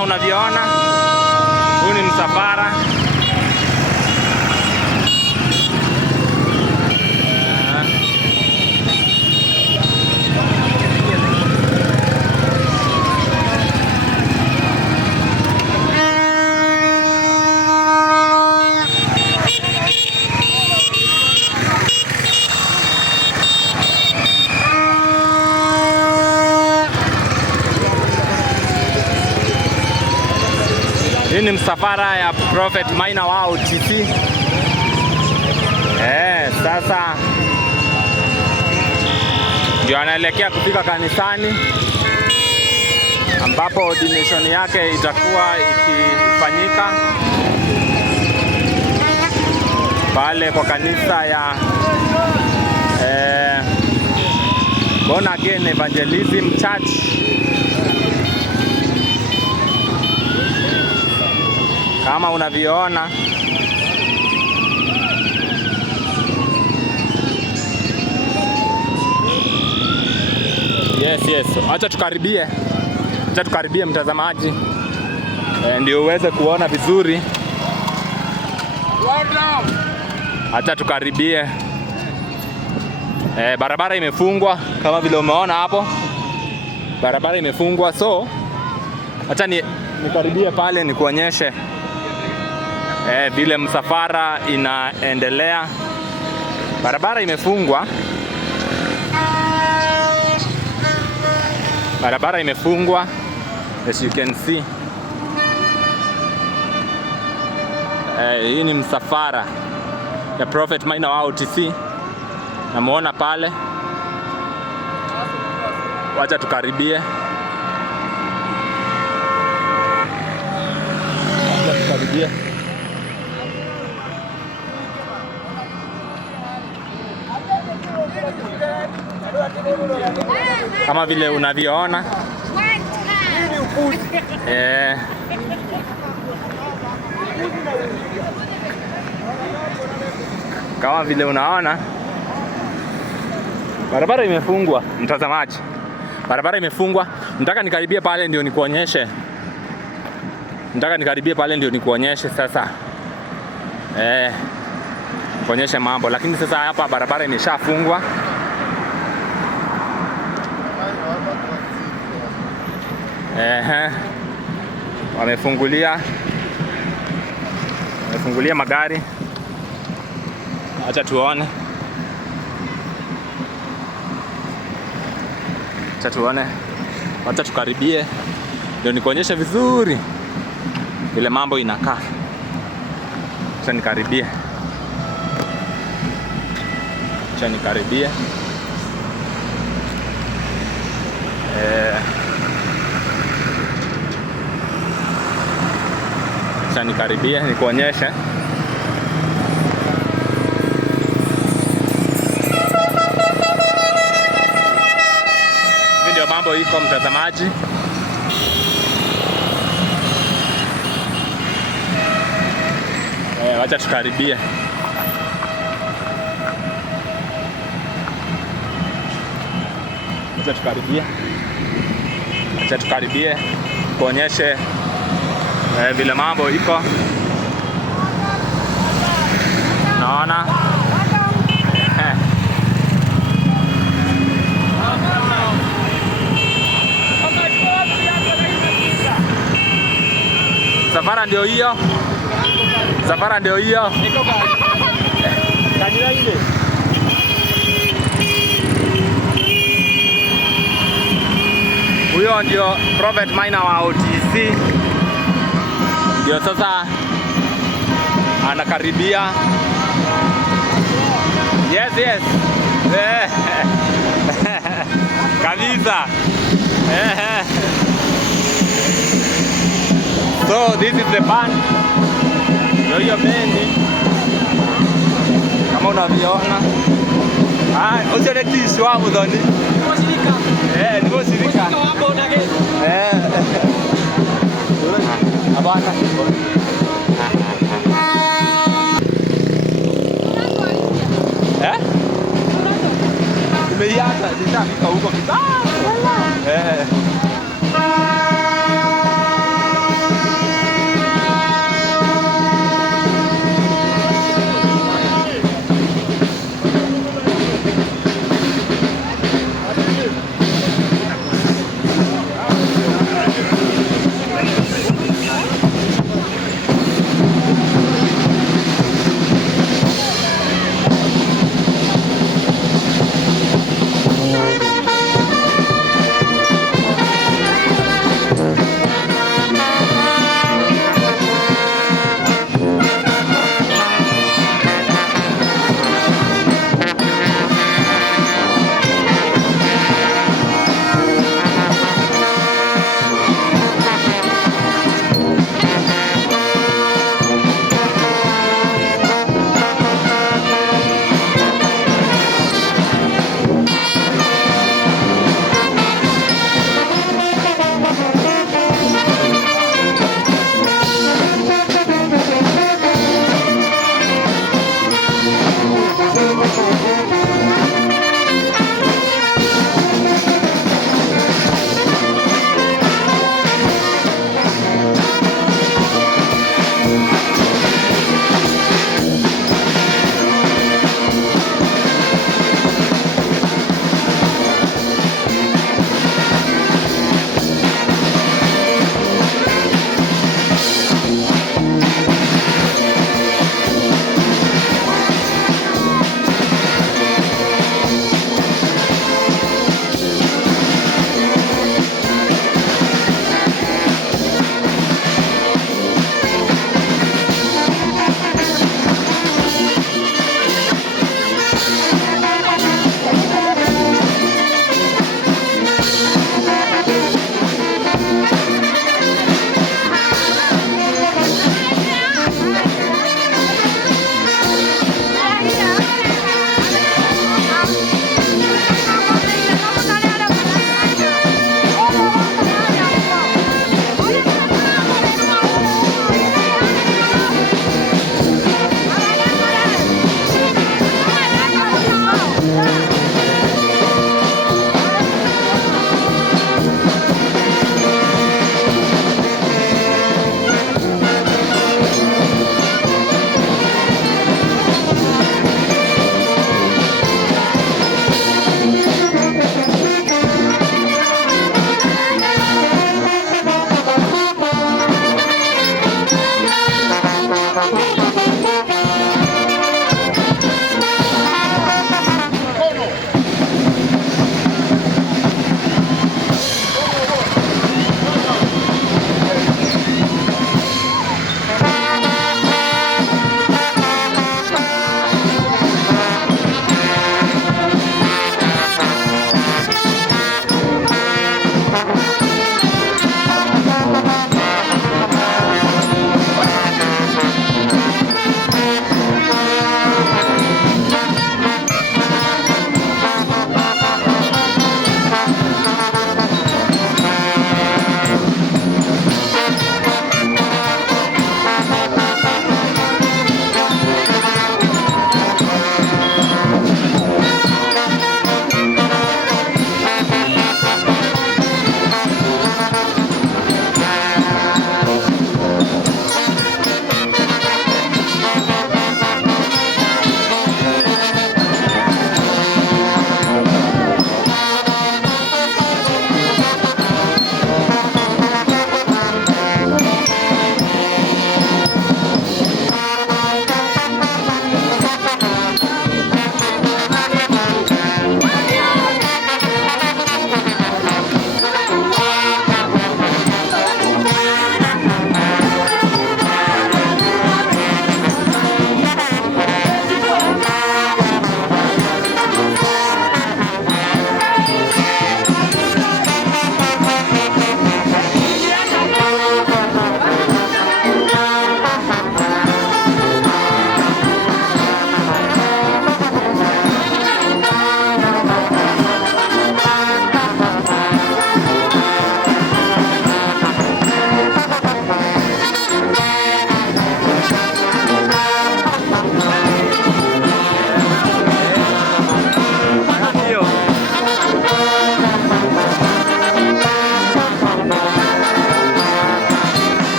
kama unavyoona, huu ni msafara. Hii ni msafara ya Prophet Maina wa OTC. Sasa ndio anaelekea kufika kanisani ambapo ordination yake itakuwa ikifanyika pale kwa kanisa ya Born Again Evangelism Church. Kama unavyoona, yes. Acha tukaribie mtazamaji, ndio uweze kuona vizuri. Acha tukaribie. Barabara imefungwa kama vile umeona hapo, barabara imefungwa, so acha nikaribie pale nikuonyeshe vile msafara inaendelea. Barabara imefungwa, as you can see. Hii ni msafara ya Prophet Maina wa OTC, namuona pale. Wacha tukaribie. Kama vile unavyoona, kama vile unaona, barabara imefungwa mtazamaji, barabara imefungwa. Nataka nikaribie pale ndio nikuonyeshe, sasa kuonyeshe mambo, lakini sasa hapa barabara imeshafungwa. Wamefungulia magari. Acha tuone, acha tukaribie ndio nikuonyeshe vizuri vile mambo inakaa. Acha nikaribie. Acha nikaribie nikuonyeshe. Ndio mambo iko mtazamaji. Acha tukaribie. Acha tukaribie kuonyeshe vile mambo iko. Naona safara ndio hiyo. Huyo ndio Prophet Maina wa OTC, ndio sasa anakaribia. Yes. Kabisa. So this is the band. Ndio hiyo bendi kama unavyoona. Usione tisho hapo ndani. Ni shirika. Abana. Nimeiacha nitafika huko kidogo.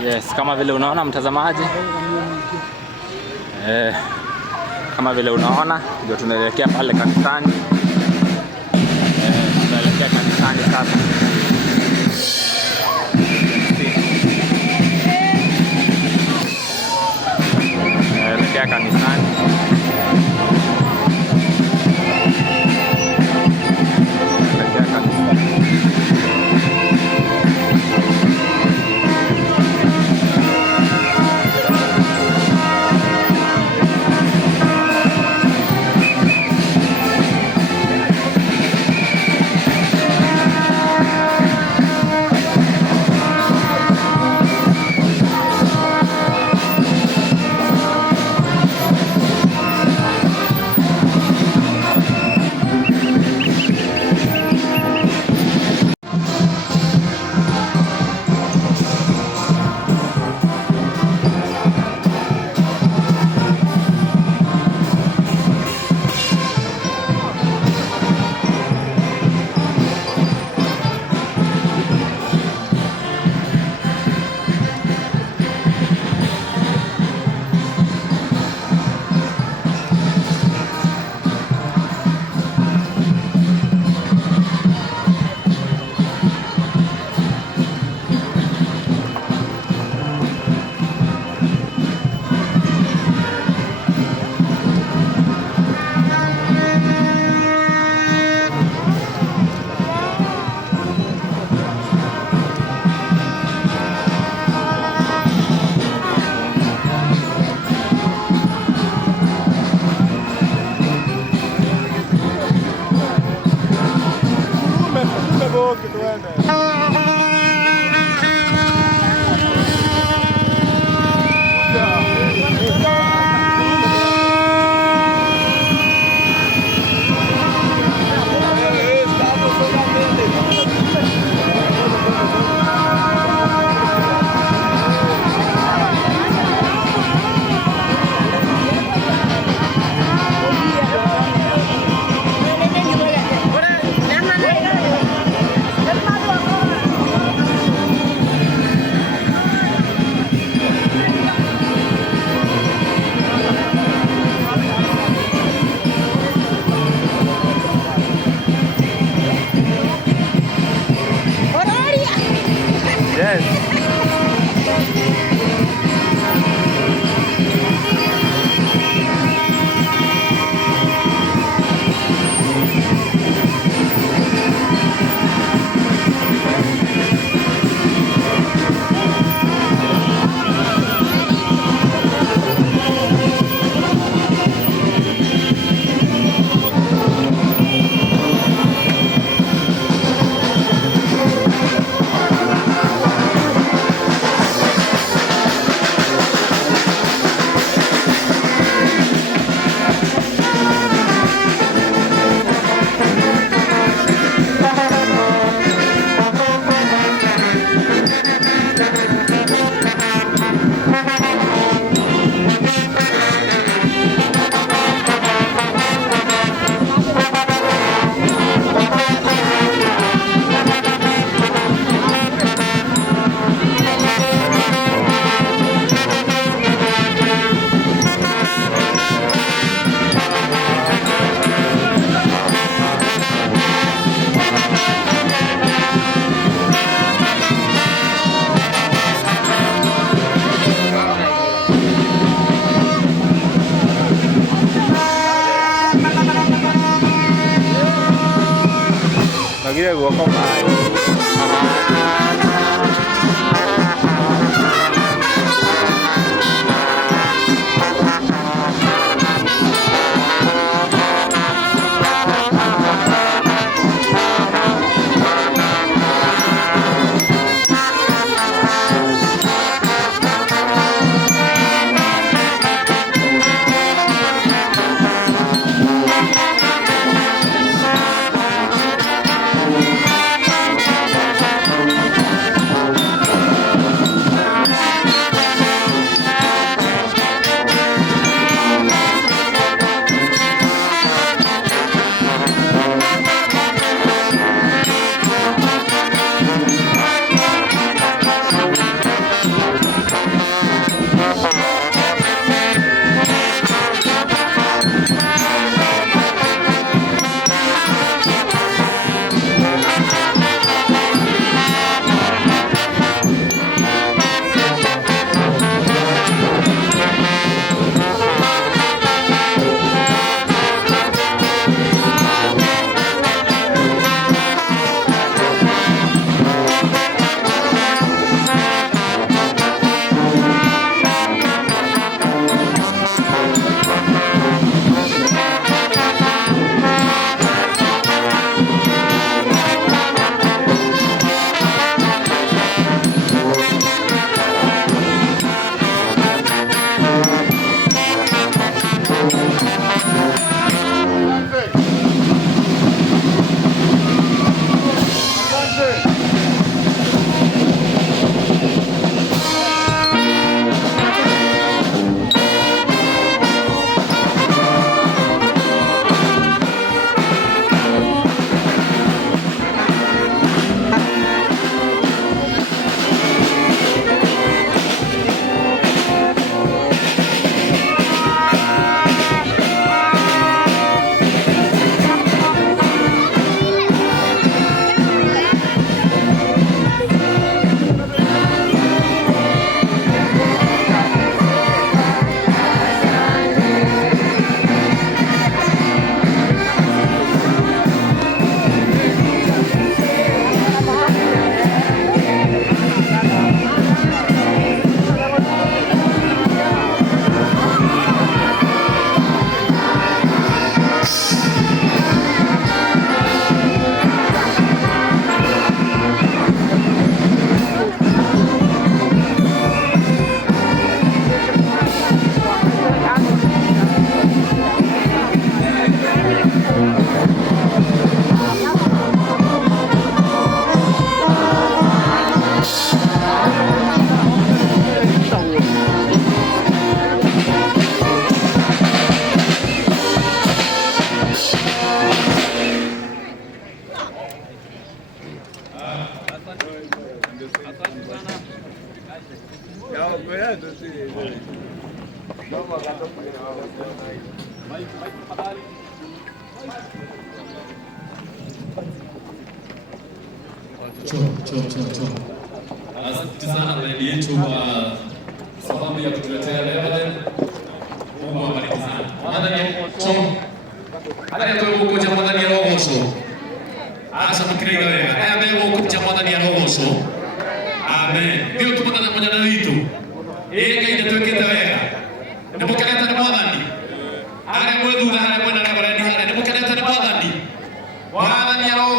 Yes, kama vile unaona mtazamaji, kama vile unaona ndio tunaelekea pale kanisani. Tunaelekea kanisani sasa. Tunaelekea kanisani. Gire guoko mai. Asante sana bendi yetu kwa sababu ya kutuletea leo. Mungu awabariki sana. Haya kwa kuja mwadhani ya roho. Asa mkirega wewe. Haya mbele kuja mwadhani ya roho. Amen. Ndio tumana pamoja na witu. Kaida tuweketa wega. Nimukaleta ni mwadhani. Haya mwedu na haya mwenda na barani haya. Nimukaleta ni mwadhani. Mwadhani ya roho.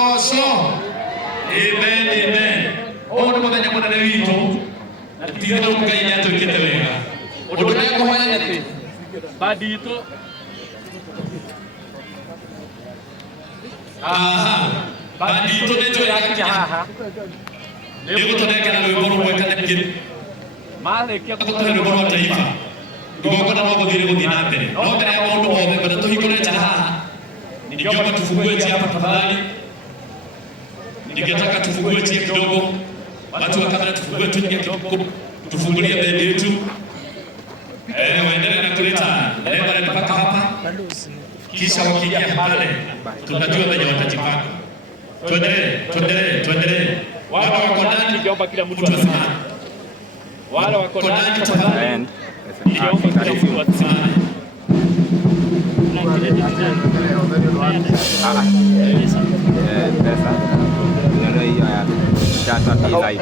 Amen, amen. Ono mwadhani mwana na witu. Na tigano mkaida tuweketa wega. Odonaya kwa haya nyate. Badi ito. Aha. Badi ito neto yake haha. Leo tunaweka na wimbo mweka nje. Male kia kutoka wimbo wa taifa. Ndio na mambo vile kudina mbele. Naomba ya mambo moja kwa tuhikole cha haha. Ningeomba tufungue cha hapa tafadhali. Ningetaka tufungue cha kidogo. Watu wa kamera tufungue tu kidogo. Tufungulie bendi yetu. Waendelee na kuleta leba mpaka hapa. Kisha wakiingia pale tunajua wenye watajipanga. Tuendelee. Wale wako ndani ningeomba kila mtu asimame. Wale wako ndani tafadhali. Ningeomba kila mtu asimame. Pesa. Ndio hiyo ya chata pizza hiyo.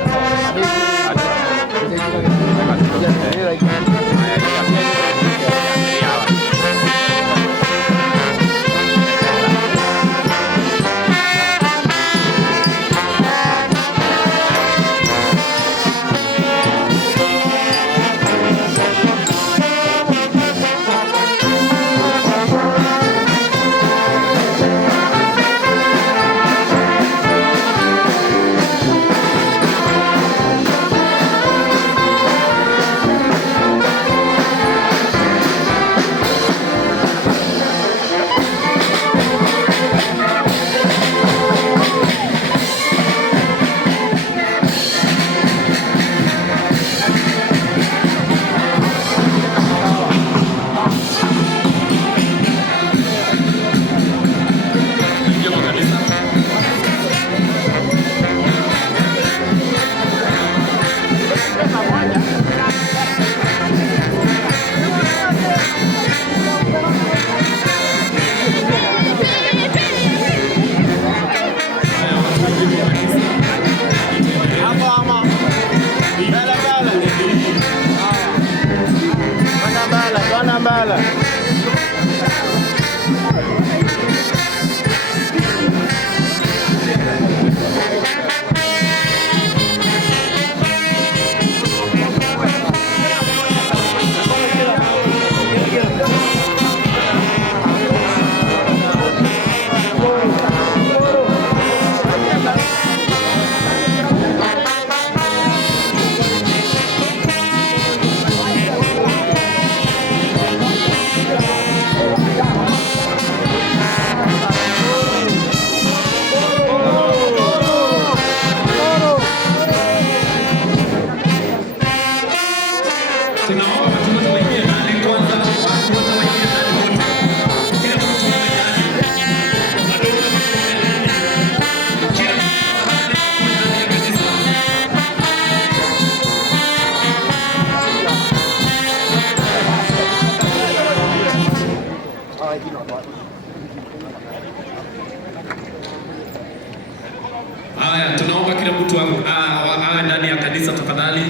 Haya, tunaomba kila mtu awe ndani ya kanisa tafadhali.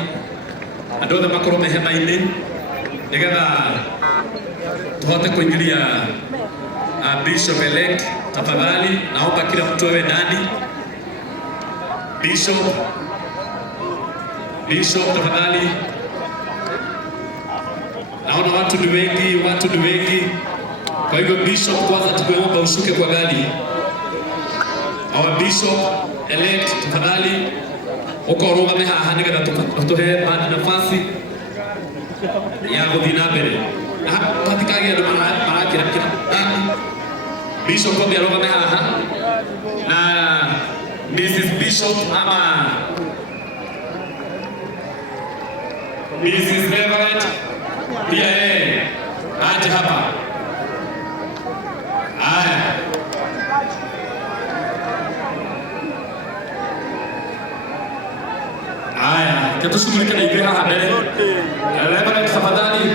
Andothe makorwo me hema-inĩ nigetha tuhote kuingilia Bishop elect tafadhali. Naomba kila mtu awe ndani. Bishop tafadhali. Naona watu ni wengi. Kwa hivyo Bishop, kwanza tumeomba ushuke kwa gari. Our Bishop elect tafadhali ukorugame haha nigetha tuhe nafasi ya guthii na mbere na hatikage andu marakira Bishop kwambia arugame haha na Mrs. Bishop ama Mrs. Beverett pia yeye aje hapa. Haya. Haya, ketushughulike na ibera hapa mbele. Beverett tafadhali.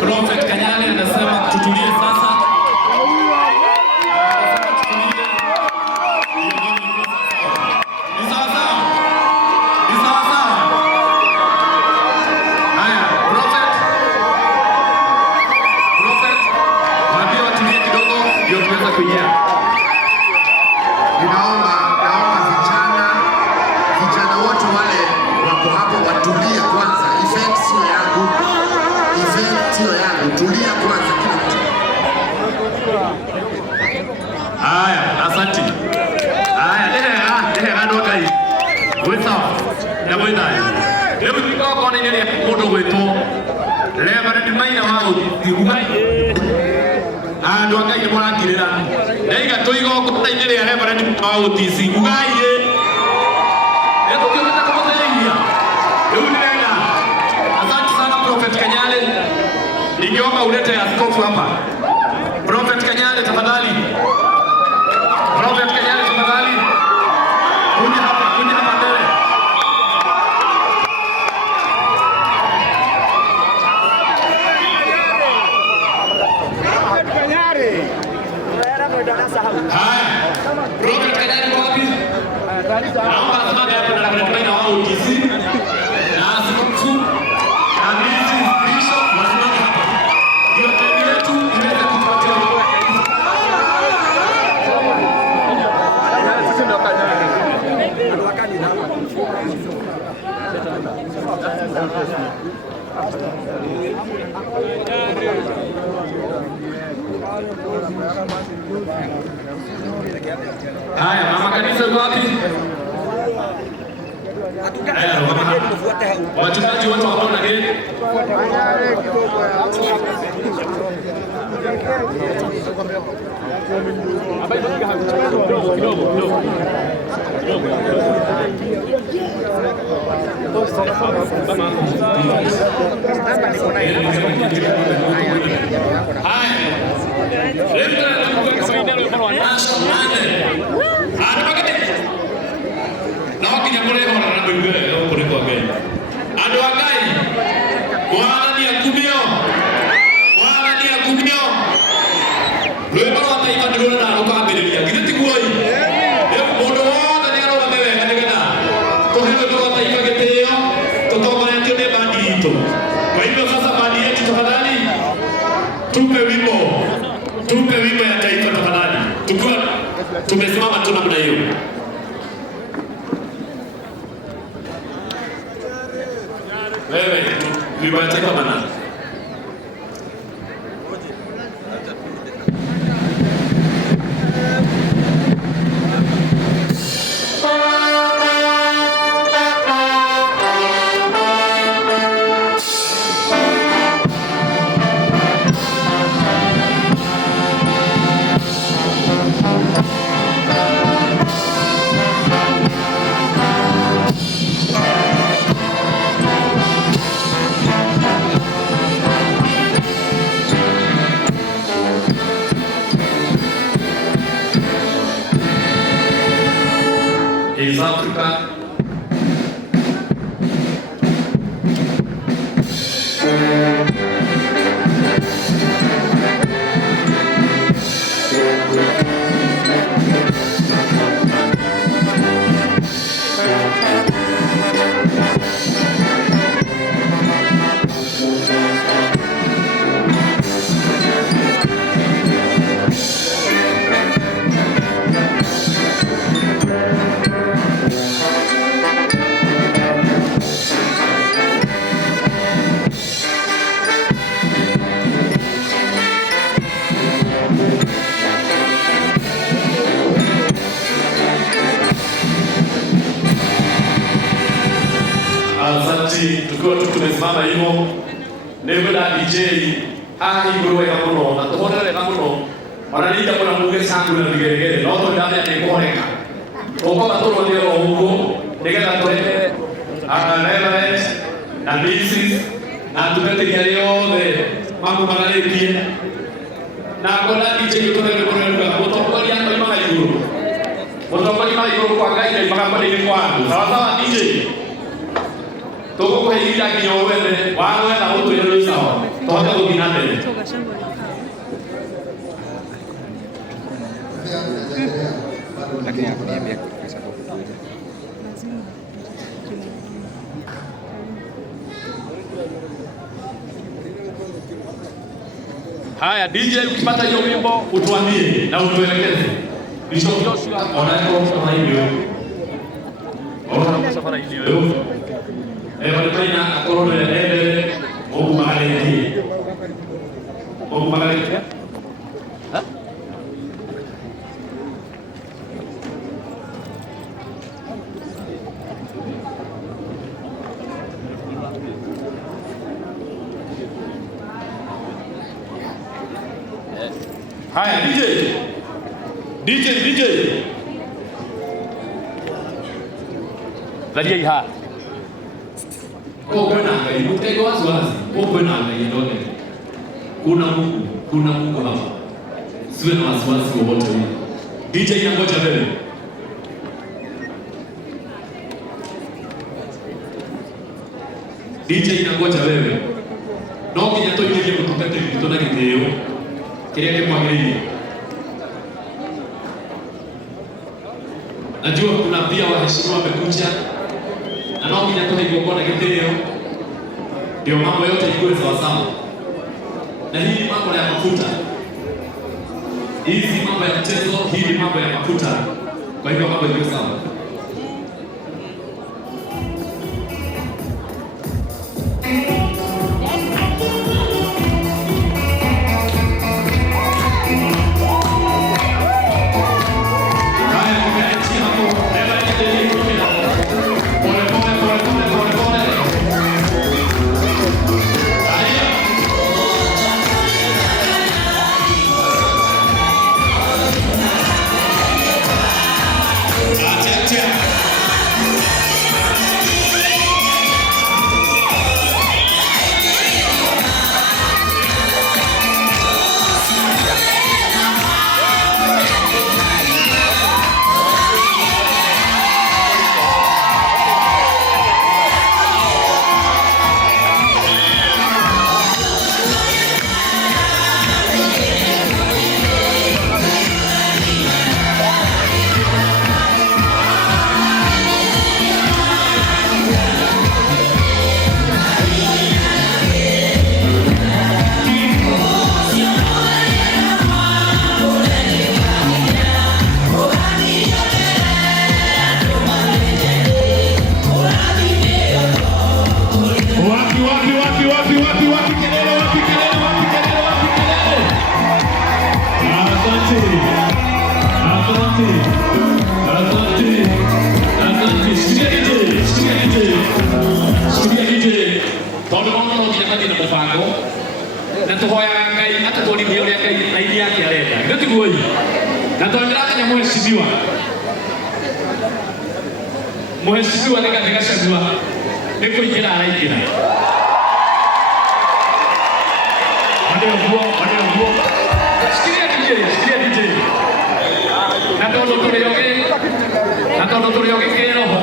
Prophet Kanyale anasema tutulie sasa. Ni sawa sawa. Haya, Prophet, waambie watulie kidogo ndio tuweze kuingia. Naomba vijana wote wale wako hapo watulie kwanza. Event sio yangu. Tulia kwanza kila mtu. Haya, asante. Haya, ndio ndo kai. Wesa. Na mwenda. Leo tukao kwa nini ile moto wetu. Leo bado ni maina wao. Igugai. Ndo akai mwana kirira. Ndaiga toigo ko tainere ya bado ni wao tisi. Igugai. Eto kio kata kama taingia. Leo ni nenda. Asante sana Prophet Kanyale. Ningeomba ulete askofu hapa. Prophet Kanyale tafadhali. Prophet Kanyale tafadhali. Kuja hapa mbele. Prophet Kanyale. Haya. Prophet Kanyale wapi? Naomba sababu hapa na kuna wao UTC. Na askofu na bishop wasimame hapa. Ndio tendo letu iweze kufuatia. Haya, mama kanisa wapi? Haya, mama wachungaji wote wako na gari. Tupe wimbo ya taifa tafadhali. Tukiwa tumesimama tu namna hiyo. Wewe wimbo ya taifa bana. Is Africa tukiwa tumesimama hivyo ndio la DJ haki wewe kama uno na tofauti kama uno wanalinda kuna mungu sangu na vigelegele na watu ndani ya kuoneka kwa watu ndio huko ndio tole reverend na Mrs. na tumetegemea yote mambo magari pia na kuna DJ yuko ndio kuna mtokoli yako imaka yuru mtokoli yuru kwa gaida imaka kwa ni kwangu sawa sawa DJ toko kwa hili ya kinyowele wangu na utu ndio sawa toka kuginane lakini hakuniambia kwa sababu haya. DJ ukipata hiyo wimbo utuambie na utuelekeze. Bishop Joshua onako kama hivyo. Ona safari hiyo. Walifanya korona ya ende Mungu magaleti. Mungu magaleti. Ha? Haya DJ Ladia iha Bwana mtego wazi Bwana ndio kuna Mungu hapa. Siwe na wasiwasi wowote ule. DJ inangoja wewe. DJ inangoja wewe. No kinya to ile kutokate kitu na kiteo. Kiria kimwagiliye. Najua kuna pia waheshimiwa wamekuja. Na no kinya to hivyo kwa kiteo. Ndio mambo yote ikuwe sawa sawa. Na hii mambo ya mafuta. Hizi mambo ya mchezo, hii ni mambo ya mafuta. Kwa hivyo mambo iko sawa. Haya, hapo. Pole pole. nginya mathĩ na mũbango na tũhoyaga Ngai atũtwarithie ũrĩa Ngai na iria yake arenda nĩtiguoi na tondũ ndĩramenya mũhecimiwa nĩ Gathĩ Gachagua nĩ kũingĩra araingĩra wale ũguo sikiria DJ na tondũ tũrĩ ogĩ kĩroho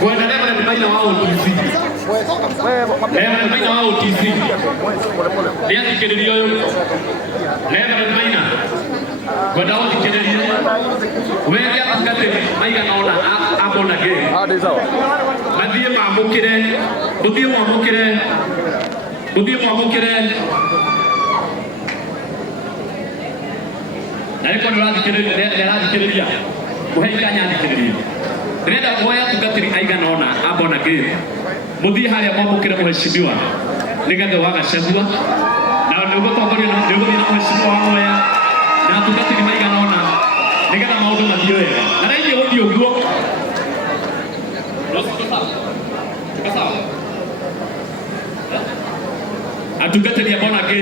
kwenda Reverend Maina wa OTC nĩ athikĩrĩria ũyũ Reverend Maina kwenda gũthikĩrĩria we nĩ atungatĩri maigana ũna abona ngĩ mathiĩ mamũkĩre mũthiĩ mwamũkĩre na rĩko nĩrathikĩrĩria mũhe ikanya athikĩrĩria ndĩrenda kuoya atungatĩri aigana ũna abona ngĩ mũthiĩ harĩa mwamũkĩre mũhecimiwa nĩ Gathĩ wa Gachagua na nĩũgũtongorio na mũhecimiwa wa Mwea na atungatĩri maigana ũna nĩgetha maũndũ mathiĩ wega na rĩngĩ gũthiĩ ũguo atungatĩri abona ngĩ